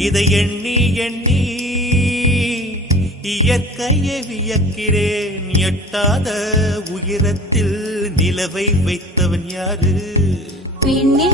இதை எண்ணி எண்ணி இயற்கையை வியக்கிறேன். எட்டாத உயரத்தில் நிலவை வைத்தவன் யாரு? பெண்ணே